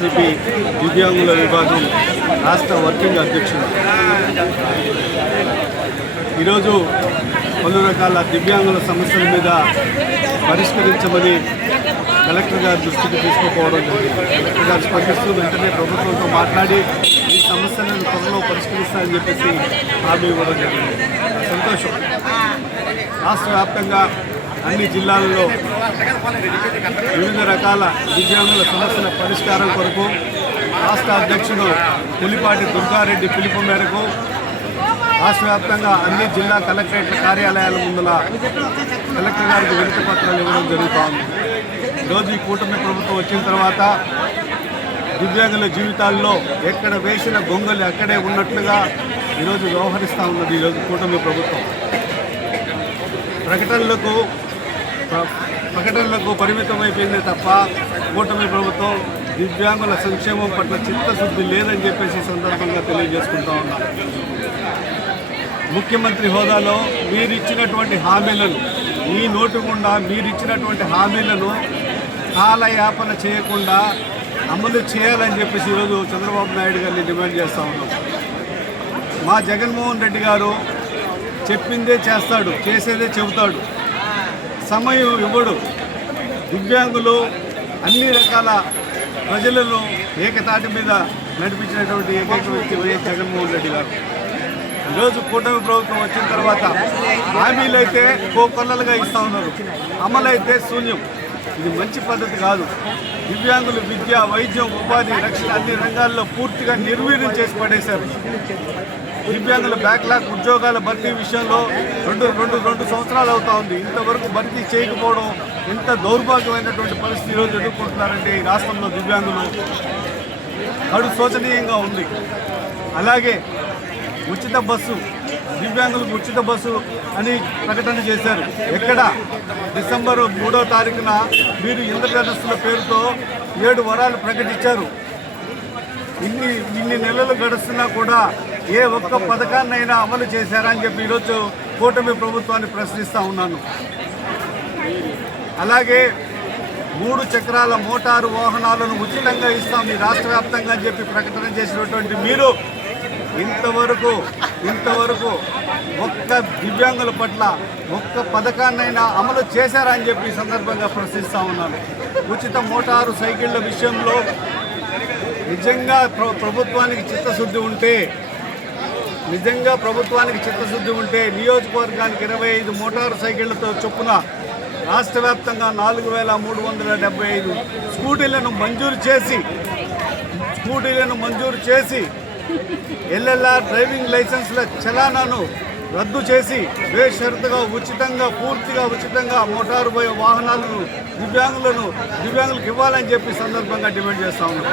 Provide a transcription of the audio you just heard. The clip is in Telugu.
వైఎస్ఆర్సీపీ దివ్యాంగుల విభాగం రాష్ట్ర వర్కింగ్ అధ్యక్షుడు. ఈరోజు పలు రకాల దివ్యాంగుల సమస్యల మీద పరిష్కరించమని కలెక్టర్ గారి దృష్టికి తీసుకుపోవడం జరిగింది. కలెక్టర్ గారు స్పందిస్తూ వెంటనే ప్రభుత్వంతో మాట్లాడి ఈ సమస్యలను త్వరలో పరిష్కరిస్తారని చెప్పేసి హామీ ఇవ్వడం జరిగింది. సంతోషం. రాష్ట్ర వ్యాప్తంగా అన్ని జిల్లాలలో వివిధ రకాల దివ్యాంగుల సమస్యల పరిష్కారం కొరకు రాష్ట్ర అధ్యక్షుడు పులిపాటి దుర్గారెడ్డి పిలుపు మేరకు రాష్ట్ర వ్యాప్తంగా అన్ని జిల్లా కలెక్టరేట్ల కార్యాలయాల ముందల కలెక్టర్ గారికి వినతి పత్రాలు ఇవ్వడం జరుగుతోంది. ఈరోజు ఈ కూటమి ప్రభుత్వం వచ్చిన తర్వాత దివ్యాంగుల జీవితాల్లో ఎక్కడ వేసిన గొంగలు అక్కడే ఉన్నట్లుగా ఈరోజు వ్యవహరిస్తూ ఉన్నది ఈరోజు కూటమి ప్రభుత్వం. ప్రకటనలకు పరిమితమైపోయిందే తప్ప కూటమి ప్రభుత్వం దివ్యాంగుల సంక్షేమం పట్ల చిత్తశుద్ధి లేదని చెప్పేసి సందర్భంగా తెలియజేసుకుంటా ఉన్నాం. ముఖ్యమంత్రి హోదాలో మీరిచ్చినటువంటి హామీలను, మీ నోటు గుండా మీరిచ్చినటువంటి హామీలను కాలయాపన చేయకుండా అమలు చేయాలని చెప్పేసి ఈరోజు చంద్రబాబు నాయుడు గారిని డిమాండ్ చేస్తూ ఉన్నాం. మా జగన్మోహన్ రెడ్డి గారు చెప్పిందే చేస్తాడు, చేసేదే చెబుతాడు, సమయం ఇవ్వడు. దివ్యాంగులు అన్ని రకాల ప్రజలను ఏకతాటి మీద నడిపించినటువంటి ఏకైక వ్యక్తి వైఎస్ జగన్మోహన్ రెడ్డి గారు. ఈరోజు కూటమి ప్రభుత్వం వచ్చిన తర్వాత హామీలు అయితే కోకొల్లలుగా ఇస్తూ ఉన్నారు, అమలైతే శూన్యం. ఇది మంచి పద్ధతి కాదు. దివ్యాంగులు విద్య, వైద్యం, ఉపాధి, రక్షణ అన్ని రంగాల్లో పూర్తిగా నిర్వీర్యం చేసి పడేశారు. దివ్యాంగుల బ్యాక్లాగ్ ఉద్యోగాల భర్తీ విషయంలో రెండు సంవత్సరాలు అవుతా ఉంది. ఇంతవరకు భర్తీ చేయకపోవడం ఎంత దౌర్భాగ్యమైనటువంటి పరిస్థితి ఈరోజు ఎదుర్కొంటున్నారంటే ఈ రాష్ట్రంలో దివ్యాంగులు కడు శోచనీయంగా ఉంది. అలాగే ఉచిత బస్సు, దివ్యాంగులకు ఉచిత బస్సు అని ప్రకటన చేశారు. ఎక్కడ? డిసెంబర్ 3వ తారీఖున మీరు ఇంద్రధనుస్సుల పేరుతో 7 వరాలు ప్రకటించారు. ఇన్ని నెలలు గడుస్తున్నా కూడా ఏ ఒక్క పథకాన్నైనా అమలు చేశారా అని చెప్పి ఈరోజు కూటమి ప్రభుత్వాన్ని ప్రశ్నిస్తూ ఉన్నాను. అలాగే 3 చక్రాల మోటారు వాహనాలను ఉచితంగా ఇస్తాం ఈ రాష్ట్ర వ్యాప్తంగా అని చెప్పి ప్రకటన చేసినటువంటి మీరు ఇంతవరకు ఒక్క దివ్యాంగుల పట్ల ఒక్క పథకాన్నైనా అమలు చేశారా అని చెప్పి సందర్భంగా ప్రశ్నిస్తూ ఉన్నాను. ఉచిత మోటారు సైకిళ్ల విషయంలో నిజంగా ప్రభుత్వానికి చిత్తశుద్ధి ఉంటే నియోజకవర్గానికి 25 మోటారు సైకిళ్లతో చొప్పున రాష్ట్ర వ్యాప్తంగా 4375 స్కూటీలను మంజూరు చేసి ఎల్ఎల్ఆర్ డ్రైవింగ్ లైసెన్స్ల చలానాను రద్దు చేసి బేషరతుగా పూర్తిగా ఉచితంగా మోటారు వాహనాలను దివ్యాంగులకు ఇవ్వాలని చెప్పి సందర్భంగా డిమాండ్ చేస్తా ఉన్నాం.